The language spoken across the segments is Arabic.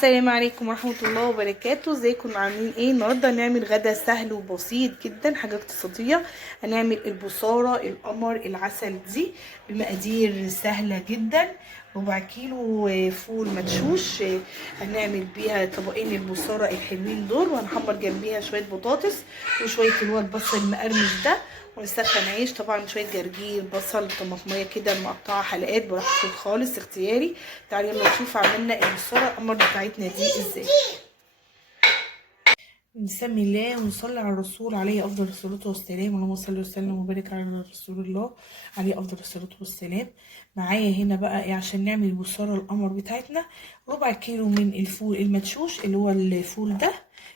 السلام عليكم ورحمة الله وبركاته. ازيكم عاملين ايه؟ النهارده هنعمل غدا سهل وبسيط جدا، حاجة اقتصادية. هنعمل البصارة القمر العسل دي بمقادير سهلة جدا. ربع كيلو فول مدشوش، هنعمل بيها طبقين البصارة الحلوين دول، وهنحمر جنبيها شوية بطاطس وشوية اللي هو البصل المقرمش ده، ونسخن عيش طبعا، شويه جرجير بصل طماطميه كده مقطعه حلقات براحتك خالص اختياري. تعالي يلا نشوف عملنا البصاره القمر بتاعتنا دي ازاي. نسمي الله ونصلي على الرسول عليه افضل الصلاه والسلام. اللهم صل وسلم وبارك على رسول الله عليه افضل الصلاه والسلام. معايا هنا بقى ايه عشان نعمل البصاره القمر بتاعتنا؟ ربع كيلو من الفول المدشوش، اللي هو الفول ده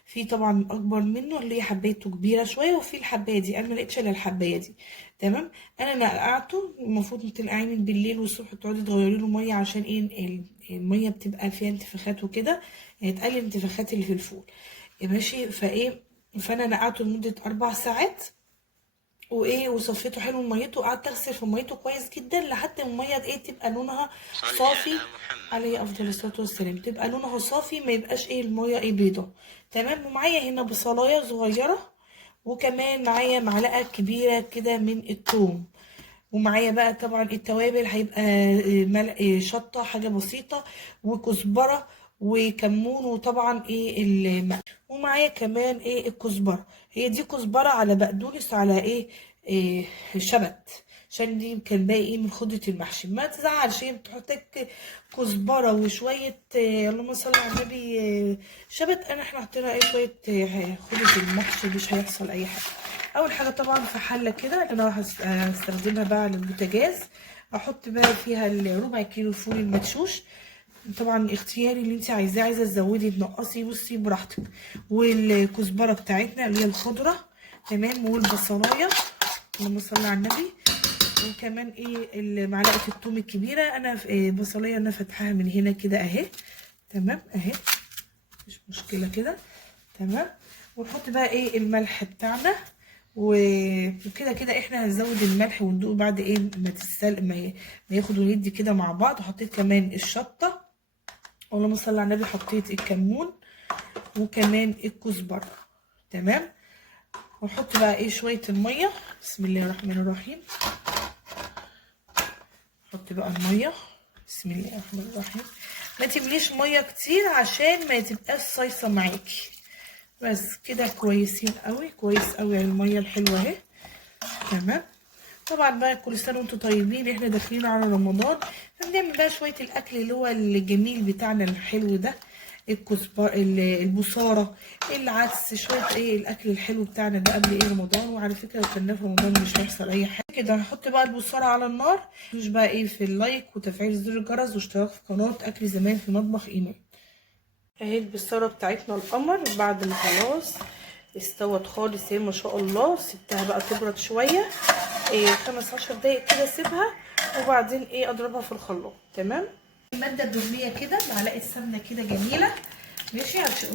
في طبعا اكبر منه اللي هي حبايته كبيره شويه، وفي الحبايه دي انا ما لقيتش الا الحبايه دي. تمام. انا نقعته، المفروض تنقعيه من بالليل والصبح تقعدي تغيري له ميه، عشان ايه؟ الميه بتبقى فيها انتفاخات وكده، يعني تقلل الانتفاخات اللي في الفول. ماشي. فانا نقعته لمده 4 ساعات، وصفيته حلو من ميته، وقعدت اغسل في ميته كويس جدا لحد ما الميه تبقى لونها صافي. عليه افضل الصلاه والسلام. تبقى لونها صافي، ما يبقاش الميه بيضه. تمام. ومعايا هنا بصلايه صغيره، وكمان معايا معلقه كبيره كده من الثوم. ومعايا بقى طبعا التوابل هيبقى ملح، شطه حاجه بسيطه، وكزبره وكمون، وطبعا ومعايا كمان الكزبره. هي دي كزبره على بقدونس على شبت، عشان دي كان باقي من خضره المحشي. ما تزعلش، هي بتحطك كزبره وشويه اللهم صل على النبي شبت. احنا حطينا شويه خضره المحشي، مش هيحصل اي حاجه. اول حاجه طبعا في حله كده انا هستخدمها بقى على البوتاجاز. احط بقى فيها الربع كيلو فول المدشوش، طبعا اختياري اللي انت عايزاه، عايزه تزودي تنقصي بصي براحتك. والكزبره بتاعتنا اللي هي الخضره. تمام. والبصلايه اللهم صل على النبي. وكمان معلقه الثوم الكبيره. انا بصلايه انا فاتحاها من هنا كده اهي. تمام اهي، مش مشكله كده. تمام. ونحط بقى الملح بتاعنا، وكده كده احنا هنزود الملح وندوق بعد ما تتسلق، ما ياخد ويدي كده مع بعض. وحطيت كمان الشطه، اللهم صل على النبي. حطيت الكمون وكمان الكزبره. تمام. ونحط بقى شويه الميه. بسم الله الرحمن الرحيم. نحط بقى الميه. بسم الله الرحمن الرحيم. ما تمليش ميه كتير عشان ما تبقاش صيصه معاكي. بس كده كويسين قوي، كويس قوي الميه الحلوه اهي. تمام. طبعا بقى كل سنه وانتم طيبين، احنا داخلين على رمضان، فبنعمل بقى شويه الاكل اللي هو الجميل بتاعنا الحلو ده. الكزبره، البصاره، العدس، شويه الاكل الحلو بتاعنا ده قبل رمضان. وعلى فكره لو كنا في رمضان مش هيحصل اي حاجه. كده هنحط بقى البصاره على النار. مش بقى في اللايك وتفعيل زر الجرس واشتراك في قناه اكل زمان في مطبخ ايمان. اهي البصاره بتاعتنا القمر بعد ما خلاص استوت خالص اهي ما شاء الله. سبتها بقى تبرد شويه 15 دقايق كده، اسيبها وبعدين اضربها في الخلاط. تمام. الماده الدهنيه كده معلقه سمنه كده جميله. ماشي. عشان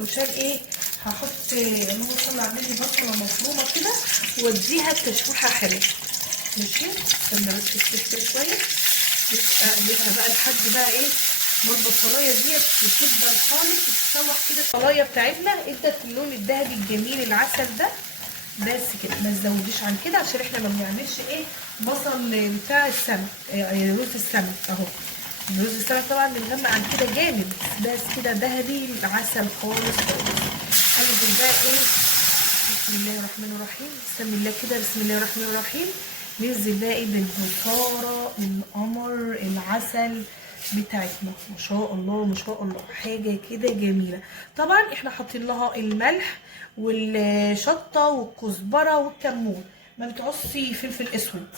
هحط اللهم صل على النبي بصله مفرومه كده، واديها تشويحه حلوه. ماشي. استنى بس تستوي شويه، اقلبها بقى لحد بقى ما البصلايه ديت تبدا خالص تتشوح كده. البصلايه بتاعتنا ادت اللون الذهبي الجميل العسل ده. بس كده، ما تزوديش عن كده، عشان احنا ما بنعملش بصل بتاع السمك، رز السمك اهو. رز السمك طبعا بنغمق عن كده جامد، بس كده ذهبي العسل خالص خالص. انزل بقى بسم الله الرحمن الرحيم. بسم الله كده، بسم الله الرحمن الرحيم. ننزل بقى بالبصاره القمر العسل بتاعتنا. ما شاء الله ما شاء الله، حاجه كده جميله. طبعا احنا حاطين لها الملح والشطه والكزبره والكمون، ما بتعصي فلفل اسود.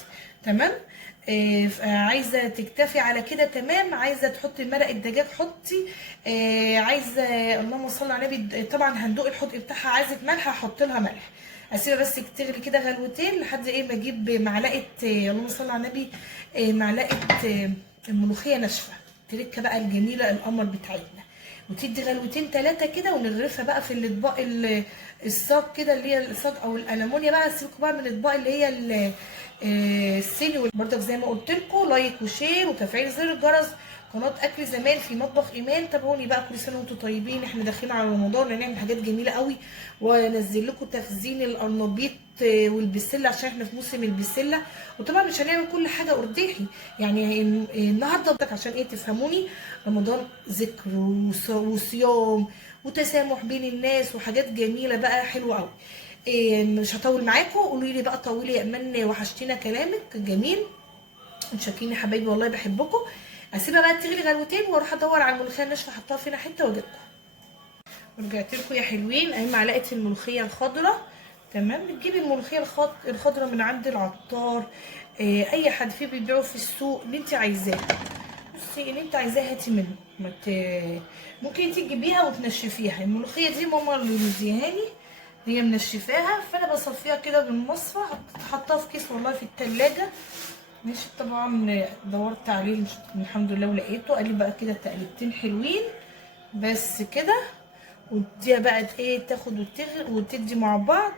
تمام. عايزه تكتفي على كده تمام. عايزه تحطي مرق الدجاج حطي. عايزه اللهم صل على النبي طبعا هندوق الحدق بتاعها، عايزه ملح هحط لها ملح. اسيبها بس تغلي كده غلوتين لحد ما اجيب معلقه اللهم صل على النبي معلقه الملوخيه ناشفه، التركه بقى الجميله القمر بتاعتنا. وتدي غلوتين 3 كده، ونغرفها بقى في الاطباق الصاج كده، اللي هي الصاج او الالمونيا بقى. سيبكم بقى من الاطباق اللي هي الصيني. برضك زي ما قلت لكم لايك وشير وتفعيل زر الجرس، قناه اكل زمان في مطبخ ايمان. تابعوني بقى، كل سنه وانتم طيبين، احنا داخلين على رمضان، هنعمل حاجات جميله قوي، وانزل لكم تخزين القرنبيط والبسله عشان احنا في موسم البسله. وطبعا مش هنعمل كل حاجه ارداحي يعني النهارده، عشان ايه تفهموني، رمضان ذكر وصيام وتسامح بين الناس وحاجات جميله بقى حلوه قوي. مش هطول معاكم، قولوا لي بقى طولي يا امان، وحشتينا كلامك جميل، متشكرين يا حبايبي والله بحبكم. اسيبها بقى تغلي غلوتين واروح ادور على الملوخيه الناشفه احطها فينا حته واجيلكم. ورجعت لكم يا حلوين، اهي معلقه الملوخيه الخضراء. تمام، بتجيبي الملوخيه الخضراء من عند العطار، اي حد فيه بيبيعه في السوق اللي انت عايزاه. بصي اللي انت عايزاه هاتي منه، ممكن انت تجيبيها وتنشفيها. الملوخيه دي ماما اللي مديهاني، هي منشفاها، فانا بصفيها كده بالمصفى، حطها في كيس والله في التلاجة. ماشي، طبعا دورت عليه الحمد لله ولقيته، قال لي بقى كده تقليبتين حلوين بس كده، واديها بقى ايه تاخد وتدي مع بعض.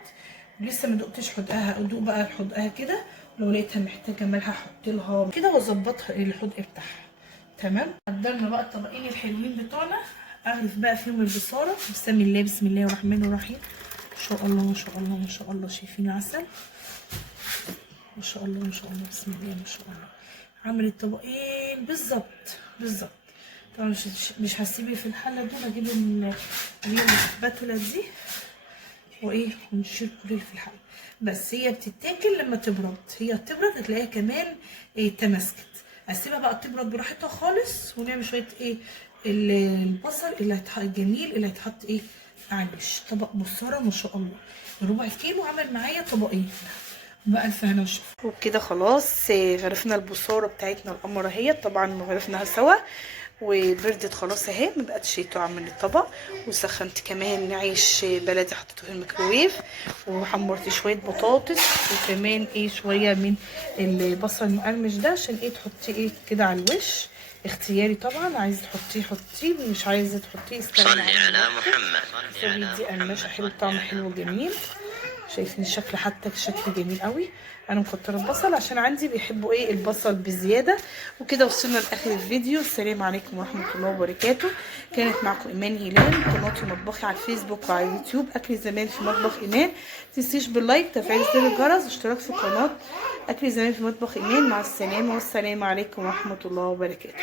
لسه ما دقتش حدقها، ادوق بقى حدقها كده، لو لقيتها محتاجه ملح احط لها كده واظبطها الحدق بتاعها. تمام، قدرنا بقى الطبقين الحلوين بتوعنا، اغرف بقى فيهم البصاره. بسم الله بسم الله الرحمن الرحيم، ما شاء الله ما شاء الله ما شاء الله، شايفين عسل ما شاء الله ما شاء الله، بسم الله ما شاء الله. عملت طبقين بالظبط. طبعا مش هسيبه في الحله دول، اجيب الباتوله دي وايه ونشيل كل اللي في الحله. بس هي بتتاكل لما تبرد، هي تبرد هتلاقيها كمان تمسكت. اسيبها بقى تبرد براحتها خالص، ونعمل شويه البصل اللي الجميل اللي هيتحط على الوش. طبق بصاره ما شاء الله، ربع كيلو عمل معايا طبقين بقى، الف هنا وشفا. وبكده خلاص غرفنا البصاره بتاعتنا القمر اهي، طبعا غرفناها سوا وبردت خلاص اهي، ما بقتش طعم من الطبق. وسخنت كمان عيش بلدي حطيته في الميكروويف، وحمرت شويه بطاطس، وكمان شويه من البصل المقرمش ده عشان تحطيه كده على الوش، اختياري طبعا، عايزه تحطيه حطيه، مش عايزه تحطيه استغني. صلي على محمد. دي قرمشه حلو، طعم حلو جميل، شايفين الشكل، حتى الشكل جميل قوي. انا مكتره البصل عشان عندي بيحبوا البصل بزياده. وكده وصلنا لاخر الفيديو، السلام عليكم ورحمه الله وبركاته. كانت معكم ايمان هلال، قناتي مطبخي على الفيسبوك وعلى اليوتيوب اكل زمان في مطبخ ايمان. متنسيش باللايك، تفعيل زر الجرس، اشتراك في قناه اكل زمان في مطبخ ايمان. مع السلامه، والسلام عليكم ورحمه الله وبركاته.